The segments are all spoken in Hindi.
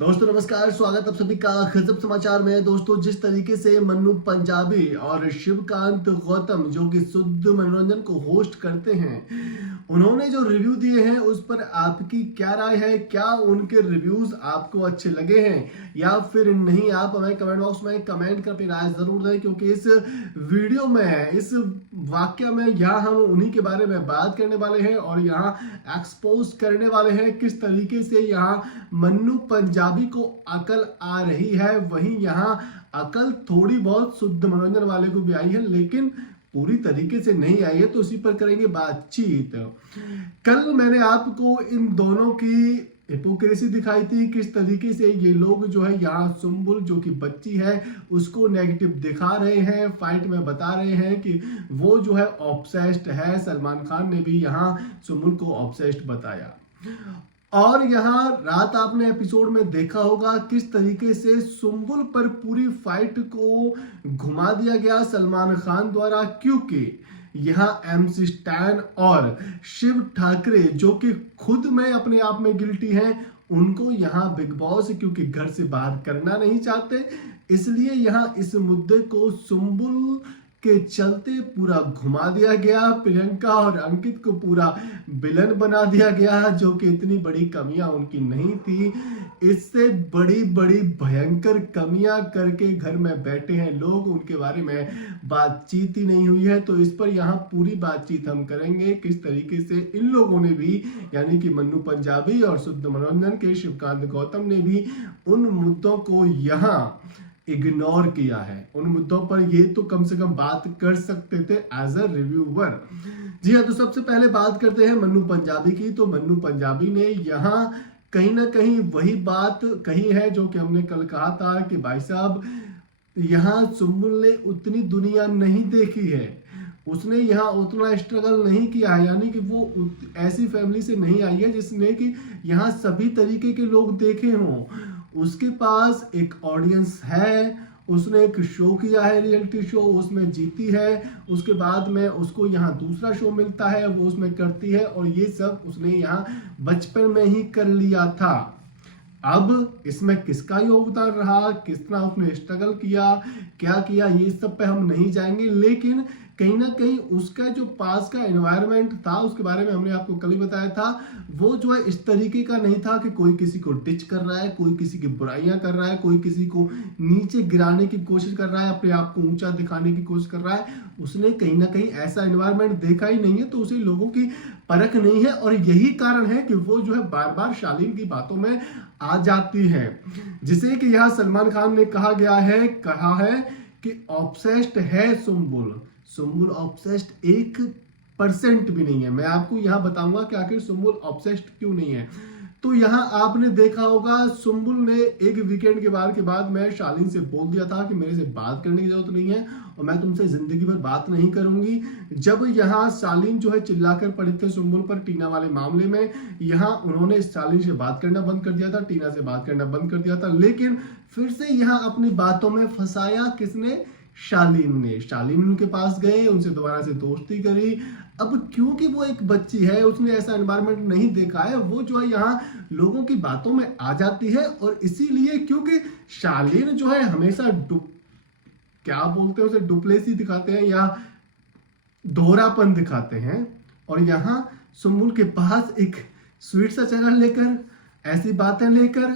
दोस्तों नमस्कार, स्वागत आप सभी का गजब समाचार में। दोस्तों, जिस तरीके से मन्नू पंजाबी और शिवकांत गौतम जो कि शुद्ध मनोरंजन को होस्ट करते हैं, उन्होंने जो रिव्यू दिए हैं उस पर आपकी क्या राय है? क्या उनके रिव्यूज आपको अच्छे लगे हैं या फिर नहीं? आप हमें कमेंट बॉक्स में कमेंट कर अपनी राय जरूर दें, क्योंकि इस वीडियो में, इस वाक्य में यहाँ हम उन्हीं के बारे में बात करने वाले हैं और यहाँ एक्सपोज करने वाले हैं किस तरीके से यहाँ मन्नू पंजाबी को अकल आ रही है। वहीं यहाँ अकल थोड़ी बहुत शुद्ध मनोरंजन वाले को भी आई है, लेकिन पूरी तरीके से नहीं आई है, तो उसी पर करेंगे बातचीत। कल मैंने आपको इन दोनों की हिपोक्रेसी दिखाई थी, किस तरीके से ये लोग जो है यहाँ सुम्बुल जो कि बच्ची है उसको नेगेटिव दिखा रहे हैं, फाइट में बता रहे हैं कि वो जो है ऑब्सेस्ड है। सलमान खान ने भी यहाँ सुम्बुल को ऑब्सेस्ड बताया। और यहाँ रात आपने एपिसोड में देखा होगा किस तरीके से सुम्बुल पर पूरी फाइट को घुमा दिया गया सलमान खान द्वारा, क्योंकि यहाँ MC स्टैन और शिव ठाकरे जो कि खुद में अपने आप में गिल्टी हैं, उनको यहाँ बिग बॉस क्योंकि घर से बाहर करना नहीं चाहते, इसलिए यहाँ इस मुद्दे को सुम्बुल के चलते पूरा घुमा दिया गया। प्रियंका और अंकित को पूरा विलन बना दिया गया, जो कि इतनी बड़ी कमियां उनकी नहीं थी। इससे बड़ी बड़ी भयंकर कमियां करके घर में बैठे हैं लोग, उनके बारे में बातचीत ही नहीं हुई है। तो इस पर यहाँ पूरी बातचीत हम करेंगे किस तरीके से इन लोगों ने भी, यानी कि मन्नू पंजाबी और शुद्ध मनोरंजन के शिवकांत गौतम ने भी उन मुद्दों को यहाँ इग्नोर किया है। उन मुद्दों पर ये तो कम से कम बात कर सकते थे एज अ रिव्यूअर। जी हाँ, तो सबसे पहले बात करते हैं मन्नू पंजाबी की। तो मन्नू पंजाबी ने यहाँ कहीं ना कहीं वही बात कही है जो कि हमने कल कहा था कि भाई साहब, यहाँ सुम्बुल ने उतनी दुनिया नहीं देखी है, उसने यहाँ उतना स्ट्रगल नहीं किया है, यानी कि वो ऐसी फैमिली से नहीं आई है जिसने कि यहाँ सभी तरीके के लोग देखे हों। उसके पास एक ऑडियंस है, उसने एक शो किया है, रियलिटी शो, उसमें जीती है, उसके बाद में उसको यहाँ दूसरा शो मिलता है, वो उसमें करती है, और ये सब उसने यहाँ बचपन में ही कर लिया था। अब इसमें किसका योगदान रहा, कितना उसने स्ट्रगल किया, क्या किया, ये सब पे हम नहीं जाएंगे, लेकिन कहीं ना कहीं उसका जो पास का एनवायरनमेंट था उसके बारे में हमने आपको कल ही बताया था, वो जो है इस तरीके का नहीं था कि कोई किसी को डिच कर रहा है, कोई किसी की बुराइयां कर रहा है, कोई किसी को नीचे गिराने की कोशिश कर रहा है, अपने आप को ऊंचा दिखाने की कोशिश कर रहा है। उसने कहीं ना कहीं ऐसा एनवायरनमेंट देखा ही नहीं है, तो उसे लोगों की परख नहीं है, और यही कारण है कि वो जो है बार बार शालीन की बातों में आ जाती है। जिसे कि यहाँ सलमान खान ने कहा है कि ऑब्सेस्ड है सुम्बुल। सुम्बुल ऑब्सेस्ड 1% भी नहीं है। मैं आपको यहाँ बताऊंगा कि आखिर सुम्बुल ऑब्सेस्ड क्यों नहीं है। तो यहाँ आपने देखा होगा सुम्बुल ने एक वीकेंड के बाद मैं शालीन से बोल दिया था कि मेरे से बात करने की जरूरत नहीं है और मैं तुमसे जिंदगी भर बात नहीं करूंगी। जब यहाँ शालीन जो है चिल्लाकर पड़े थे सुम्बुल पर टीना वाले मामले में, यहाँ उन्होंने शालीन से बात करना बंद कर दिया था, टीना से बात करना बंद कर दिया था, लेकिन फिर से यहाँ अपनी बातों में फंसाया किसने? शालीन ने। शालीन उनके पास गए, उनसे दोबारा से दोस्ती करी। अब क्योंकि वो एक बच्ची है, उसने ऐसा एनवायरनमेंट नहीं देखा है, वो जो है यहाँ लोगों की बातों में आ जाती है, और इसीलिए क्योंकि शालीन जो है हमेशा क्या बोलते हैं उसे, डुप्लेसी दिखाते हैं या दोहरापन दिखाते हैं, और यहाँ सुम्बुल के पास एक स्वीट सा चैनल लेकर ऐसी बातें लेकर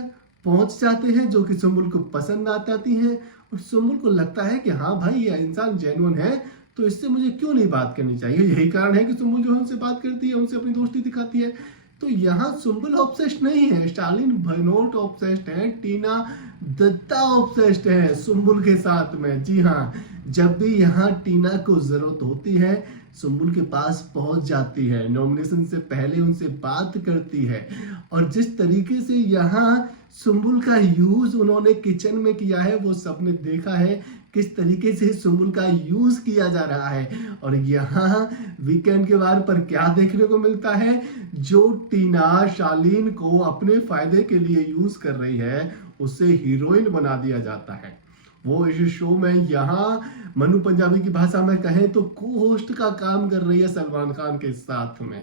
पहुंच जाते हैं जो कि सुम्बुल को पसंद आ जाती हैं, और सुम्बुल को लगता है कि हाँ भाई, ये इंसान जेन्युइन है, तो इससे मुझे क्यों नहीं बात करनी चाहिए। यही कारण है कि सुम्बुल जो है उनसे बात करती है, उनसे अपनी दोस्ती दिखाती है। तो यहाँ सुम्बुल ऑब्सेस्ड नहीं है, शालीन भनोट ऑब्सेस्ड है, टीना दत्ता ऑब्सेस्ड है सुम्बुल के साथ में। जी हाँ, जब भी यहाँ टीना को जरूरत होती है सुम्बुल के पास पहुंच जाती है, नॉमिनेशन से पहले उनसे बात करती है, और जिस तरीके से यहाँ सुम्बुल का यूज उन्होंने किचन में किया है वो सबने देखा है, किस तरीके से सुम्बुल का यूज किया जा रहा है। और यहाँ वीकेंड के बार पर क्या देखने को मिलता है, जो टीना शालीन को अपने फायदे के लिए यूज कर रही है, उसे हीरोइन बना दिया जाता है। वो इस शो में यहाँ मन्नू पंजाबी की भाषा में कहें तो को होस्ट का काम कर रही है सलमान खान के साथ में।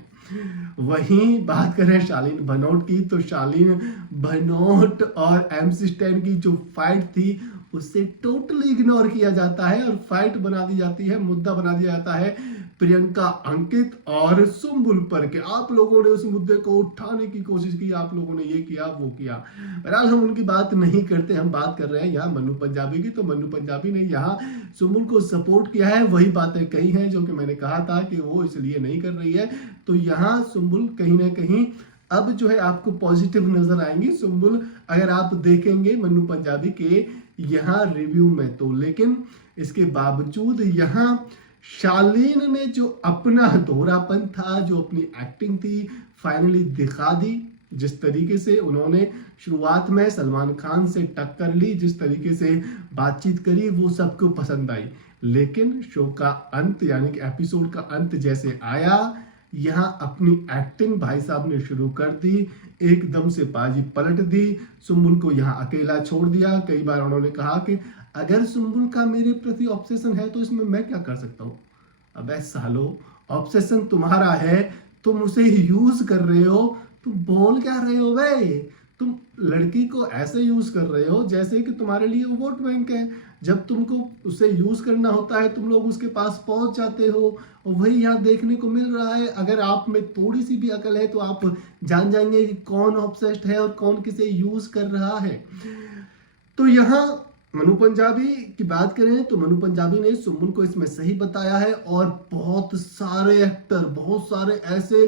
वहीं बात करें शालीन भनोट की, तो शालीन भनोट और MC स्टैन की जो फाइट थी उससे टोटली इग्नोर किया जाता है और फाइट बना दी जाती है, मुद्दा बना दिया जाता है प्रियंका अंकित और सुम्बुल पर के। आप लोगों ने उस मुद्दे को उठाने की कोशिश की, आप लोगों ने ये किया वो किया। बहरहाल हम उनकी बात नहीं करते, हम बात कर रहे हैं यहाँ मन्नू पंजाबी की। तो मन्नू पंजाबी ने यहाँ सुम्बुल को सपोर्ट किया है, वही बातें कही हैं जो कि मैंने कहा था कि वो इसलिए नहीं कर रही है। तो यहाँ सुम्बुल कहीं ना कहीं अब जो है आपको पॉजिटिव नजर आएंगी सुम्बुल, अगर आप देखेंगे मन्नू पंजाबी के यहाँ रिव्यू में तो। लेकिन इसके बावजूद यहाँ शालीन ने जो अपना दोहरापन था, जो अपनी एक्टिंग थी, फाइनली दिखा दी। जिस तरीके से उन्होंने शुरुआत में सलमान खान से टक्कर ली, जिस तरीके से बातचीत करी, वो सबको पसंद आई। लेकिन शो का अंत यानी कि एपिसोड का अंत जैसे आया, यहाँ अपनी एक्टिंग भाई साहब ने शुरू कर दी, एकदम से बाजी पलट दी, सुम्बुल को यहाँ अकेला छोड़ दिया। कई बार उन्होंने कहा कि अगर सुम्बुल का मेरे प्रति ऑब्सेशन है तो इसमें मैं क्या कर सकता हूँ। अबे सालो, ऑब्सेशन तुम्हारा है, तुम उसे यूज कर रहे हो, तुम बोल क्या रहे हो भाई। तुम लड़की को ऐसे यूज कर रहे हो जैसे कि तुम्हारे लिए वो वोट बैंक है। जब तुमको उसे यूज करना होता है तुम लोग उसके पास पहुंच जाते हो, और वही यहाँ देखने को मिल रहा है। अगर आप में थोड़ी सी भी अकल है तो आप जान जाएंगे कि कौन ऑब्सेस्ड है और कौन किसे यूज कर रहा है। तो यहाँ मन्नू पंजाबी की बात करें तो मन्नू पंजाबी ने सुम्बुल को इसमें सही बताया है, और बहुत सारे एक्टर, बहुत सारे ऐसे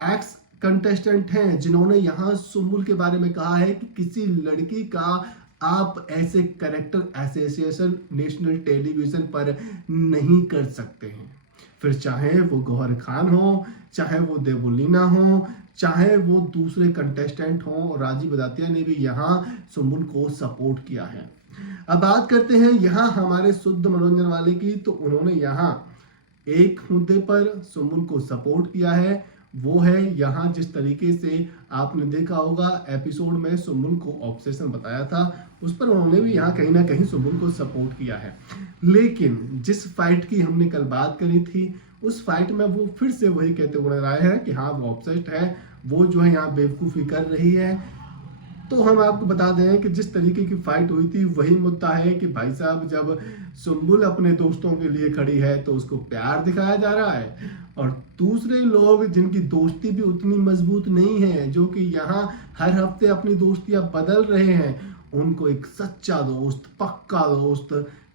एक्स कंटेस्टेंट हैं जिन्होंने यहाँ सुम्बुल के बारे में कहा है कि किसी लड़की का आप ऐसे कैरेक्टर एसोसिएशन नेशनल टेलीविजन पर नहीं कर सकते हैं। फिर चाहे वो गौहर खान हो, चाहे वो देवुलीना हो, चाहे वो दूसरे कंटेस्टेंट हो। राजी बदातिया ने भी यहाँ सुम्बुल को सपोर्ट किया है। अब बात करते हैं यहाँ हमारे शुद्ध मनोरंजन वाले की, तो उन्होंने यहाँ एक मुद्दे पर सुम्बुल को सपोर्ट किया है, वो है यहाँ जिस तरीके से आपने देखा होगा एपिसोड में सुम्बुल को ऑब्सेशन बताया था, उस पर उन्होंने भी यहाँ कहीं ना कहीं सुम्बुल को सपोर्ट किया है। लेकिन जिस फाइट की हमने कल बात करी थी, उस फाइट में वो फिर से वही कहते हुए नजर आए हैं कि हाँ वो ऑब्सेस्ड है, वो जो है यहाँ बेवकूफ़ी कर रही है। तो हम आपको बता दें कि जिस तरीके की फाइट हुई थी वही मुद्दा है कि भाई साहब जब सुम्बुल अपने दोस्तों के लिए खड़ी है तो उसको प्यार दिखाया जा रहा है, और दूसरे लोग जिनकी दोस्ती भी उतनी मजबूत नहीं है, जो कि यहाँ हर हफ्ते अपनी दोस्तियां बदल रहे हैं, उनको एक सच्चा दोस्त, पक्का दोस्त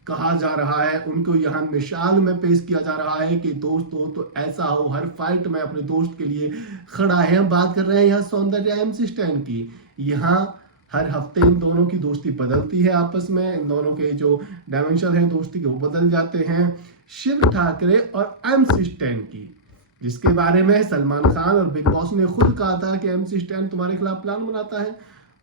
कहा जा रहा है। उनको यहाँ मिसाल में पेश किया जा रहा है कि दोस्त हो तो ऐसा हो, हर फाइट में अपने दोस्त के लिए खड़ा है। हम बात कर रहे हैं यहाँ सौंदर्या MC स्टैन की। यहाँ हर हफ्ते इन दोनों की दोस्ती बदलती है आपस में, इन दोनों के जो डायमेंशन हैं दोस्ती के वो बदल जाते हैं। शिव ठाकरे और MC स्टैन की, जिसके बारे में सलमान खान और बिग बॉस ने खुद कहा था कि MC स्टैन तुम्हारे खिलाफ प्लान बनाता है,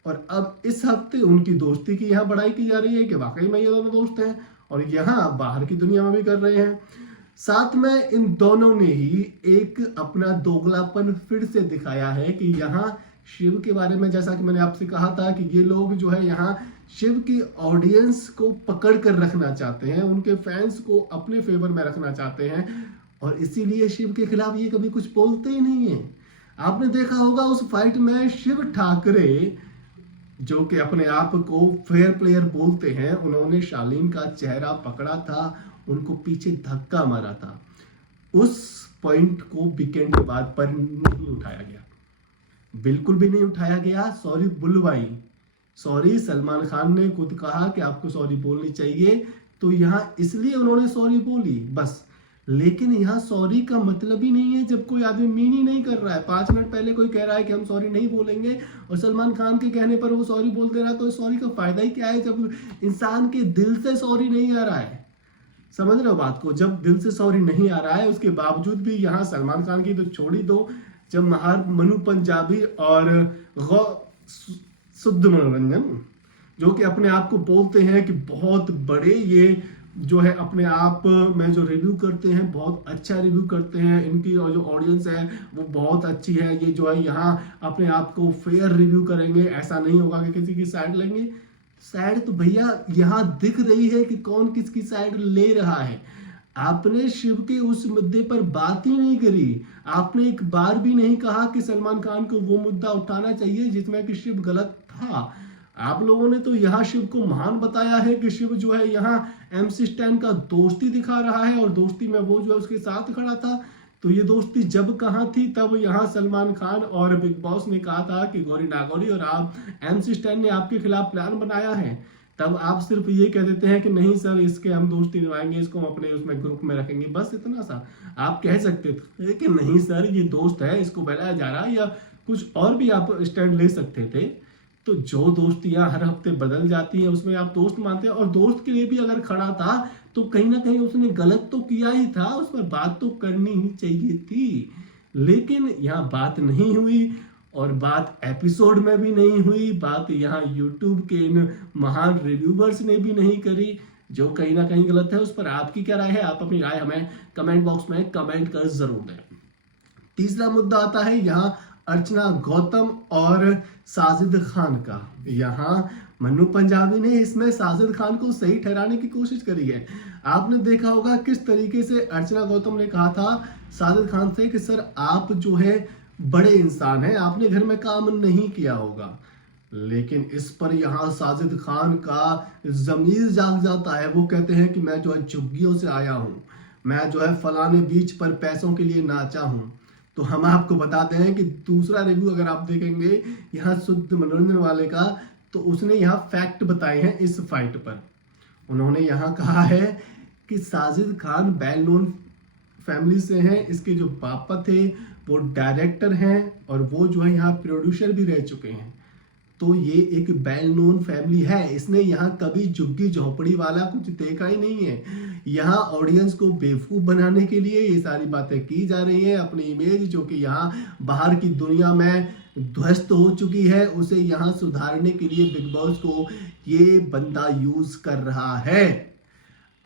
और अब इस हफ्ते उनकी दोस्ती की यहाँ बढ़ाई की जा रही है कि वाकई में ये दोनों दोस्त हैं, और यहाँ बाहर की दुनिया में भी कर रहे हैं। साथ में इन दोनों ने ही एक अपना दोगलापन फिर से दिखाया है कि यहाँ शिव के बारे में, जैसा कि मैंने आपसे कहा था कि ये लोग जो है यहाँ शिव की ऑडियंस को पकड़ कर रखना चाहते हैं, उनके फैंस को अपने फेवर में रखना चाहते हैं, और इसीलिए शिव के खिलाफ ये कभी कुछ बोलते ही नहीं है। आपने देखा होगा उस फाइट में शिव ठाकरे, जो कि अपने आप को फेयर प्लेयर बोलते हैं, उन्होंने शालीन का चेहरा पकड़ा था, उनको पीछे धक्का मारा था। उस पॉइंट को वीकेंड के बाद पर नहीं उठाया गया, बिल्कुल भी नहीं उठाया गया। सॉरी बुलवाई, सॉरी सलमान खान ने खुद कहा कि आपको सॉरी बोलनी चाहिए, तो यहाँ इसलिए उन्होंने सॉरी बोली बस। लेकिन यहाँ सॉरी का मतलब ही नहीं है जब कोई आदमी मीन ही नहीं कर रहा है। 5 मिनट पहले कोई कह रहा है कि हम सॉरी नहीं बोलेंगे और सलमान खान के कहने पर वो सॉरी बोल दे रहा है, तो सॉरी का फायदा ही क्या है जब इंसान के दिल से सॉरी नहीं आ रहा है। समझ रहे हो बात को? जब दिल से सॉरी नहीं आ रहा है उसके बावजूद भी यहाँ सलमान खान की तो छोड़ी दो, जब मन्नू पंजाबी और शुद्ध मनोरंजन, जो कि अपने आप को बोलते हैं कि बहुत बड़े, ये जो है अपने आप में जो रिव्यू करते हैं बहुत अच्छा रिव्यू करते हैं, इनकी और जो ऑडियंस है वो बहुत अच्छी है, ये जो है यहाँ अपने आप को फेयर रिव्यू करेंगे, ऐसा नहीं होगा कि किसी की साइड लेंगे। साइड तो भैया यहाँ दिख रही है कि कौन किसकी साइड ले रहा है। आपने शिव के उस मुद्दे पर बात ही नहीं करी। आपने एक बार भी नहीं कहा कि सलमान खान को वो मुद्दा उठाना चाहिए जिसमें कि शिव गलत था। आप लोगों ने तो यहाँ शिव को महान बताया है कि शिव जो है यहाँ MC स्टैन का दोस्ती दिखा रहा है और दोस्ती में वो जो है उसके साथ खड़ा था। तो ये दोस्ती जब कहाँ थी? तब यहाँ सलमान खान और बिग बॉस ने कहा था कि गौरी नागौरी और आप MC स्टैन ने आपके खिलाफ प्लान बनाया है। तब आप सिर्फ ये कह देते हैं कि नहीं सर इसके हम दोस्ती निभाएंगे, इसको हम अपने उसमें ग्रुप में रखेंगे, बस इतना सा आप कह सकते थे कि नहीं सर ये दोस्त है, इसको बहलाया जा रहा है, या कुछ और भी आप स्टैंड ले सकते थे। तो जो दोस्तियां हर हफ्ते बदल जाती हैं उसमें आप दोस्त मानते हैं, और दोस्त के लिए भी अगर खड़ा था तो कहीं ना कहीं उसने गलत तो किया ही था, उस पर बात तो करनी ही चाहिए थी। लेकिन यहाँ बात नहीं हुई और बात एपिसोड में भी नहीं हुई, बात यहाँ यूट्यूब के इन महान रिव्यूवर्स ने भी नहीं करी, जो कहीं ना कहीं गलत है। उस पर आपकी क्या राय है? आप अपनी राय हमें कमेंट बॉक्स में कमेंट कर जरूर दें। तीसरा मुद्दा आता है यहाँ अर्चना गौतम और साजिद खान का। यहाँ मन्नू पंजाबी ने इसमें साजिद खान को सही ठहराने की कोशिश करी है। आपने देखा होगा किस तरीके से अर्चना गौतम ने कहा था साजिद खान से कि सर आप जो है बड़े इंसान हैं, आपने घर में काम नहीं किया होगा। लेकिन इस पर यहाँ साजिद खान का जमीर जाग जाता है। वो कहते हैं कि मैं जो है झुग्गियों से आया हूँ, मैं जो है फलाने बीच पर पैसों के लिए नाचा हूँ। तो हम आपको बताते हैं कि दूसरा रिव्यू अगर आप देखेंगे यहाँ शुद्ध मनोरंजन वाले का, तो उसने यहाँ फैक्ट बताए हैं इस फाइट पर। उन्होंने यहाँ कहा है कि Sajid Khan well known family से हैं, इसके जो पापा थे वो डायरेक्टर हैं और वो जो है यहाँ प्रोड्यूसर भी रह चुके हैं। तो ये एक वेल नोन फैमिली है। इसने यहाँ कभी झुग्गी झोपड़ी वाला कुछ देखा ही नहीं है। यहाँ ऑडियंस को बेवकूफ बनाने के लिए ये सारी बातें की जा रही हैं। अपनी इमेज जो कि यहाँ बाहर की दुनिया में ध्वस्त हो चुकी है, उसे यहाँ सुधारने के लिए बिग बॉस को ये बंदा यूज कर रहा है।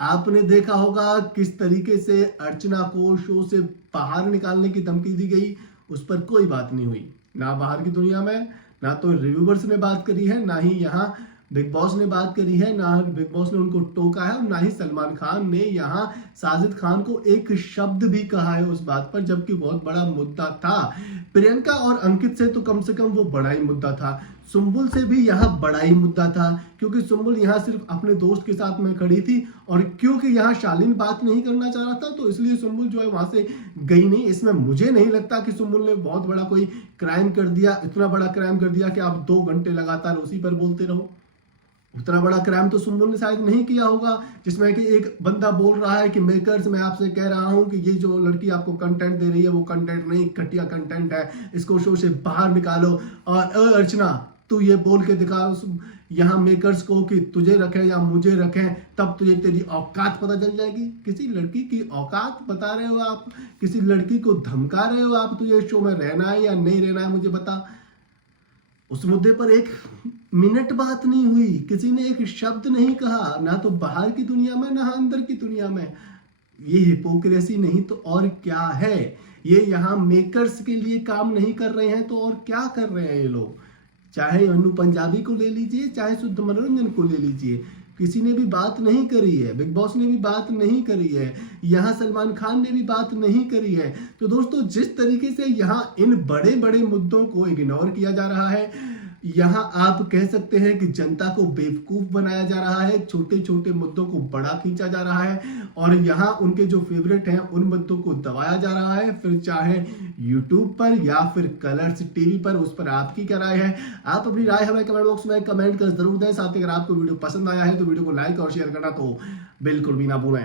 आपने देखा होगा किस तरीके से अर्चना को शो से बाहर निकालने की धमकी दी गई, उस पर कोई बात नहीं हुई। ना बाहर की दुनिया में, ना तो रिव्यूवर्स ने बात करी है, ना ही यहाँ बिग बॉस ने बात करी है, ना बिग बॉस ने उनको टोका है, ना ही सलमान खान ने यहाँ साजिद खान को एक शब्द भी कहा है उस बात पर, जबकि बहुत बड़ा मुद्दा था। प्रियंका और अंकित से तो कम से कम वो बड़ा ही मुद्दा था। सुम्बुल से भी यहाँ बड़ा ही मुद्दा था, क्योंकि सुम्बुल यहाँ सिर्फ अपने दोस्त के साथ में खड़ी थी और क्योंकि यहाँ शालीन बात नहीं करना चाह रहा था तो इसलिए सुम्बुल जो है वहां से गई नहीं। इसमें मुझे नहीं लगता कि सुम्बुल ने बहुत बड़ा कोई क्राइम कर दिया, इतना बड़ा क्राइम कर दिया कि आप 2 घंटे लगातार उसी पर बोलते रहो। उतना बड़ा क्राइम तो सुम्बुल ने शायद नहीं किया होगा, जिसमें कि एक बंदा बोल रहा है कि मेकर्स मैं आपसे कह रहा हूं कि ये जो लड़की आपको कंटेंट दे रही है वो कंटेंट नहीं, घटिया कंटेंट है, इसको शो से बाहर निकालो। और अर्चना तू ये बोल के दिखा यहाँ मेकर्स को कि तुझे रखें या मुझे रखें, तब तुझे तेरी औकात पता चल जाएगी। किसी लड़की की औकात बता रहे हो आप, किसी लड़की को धमका रहे हो आप, तुझे शो में रहना है या नहीं रहना है मुझे बता। उस मुद्दे पर 1 मिनट बात नहीं हुई, किसी ने एक शब्द नहीं कहा, ना तो बाहर की दुनिया में ना अंदर की दुनिया में। ये हिपोक्रेसी नहीं तो और क्या है? ये यहाँ मेकर्स के लिए काम नहीं कर रहे हैं तो और क्या कर रहे हैं ये लोग? चाहे मन्नू पंजाबी को ले लीजिए, चाहे शुद्ध मनोरंजन को ले लीजिए, किसी ने भी बात नहीं करी है। बिग बॉस ने भी बात नहीं करी है, यहाँ सलमान खान ने भी बात नहीं करी है। तो दोस्तों जिस तरीके से यहाँ इन बड़े बड़े मुद्दों को इग्नोर किया जा रहा है, यहाँ आप कह सकते हैं कि जनता को बेवकूफ बनाया जा रहा है, छोटे छोटे मुद्दों को बड़ा खींचा जा रहा है और यहाँ उनके जो फेवरेट हैं उन मुद्दों को दबाया जा रहा है, फिर चाहे यूट्यूब पर या फिर कलर्स टीवी पर। उस पर आपकी क्या राय है? आप अपनी राय हमें कमेंट बॉक्स में कमेंट कर जरूर दें। साथ ही अगर आपको वीडियो पसंद आया है तो वीडियो को लाइक और शेयर करना तो बिल्कुल भी ना भूलें।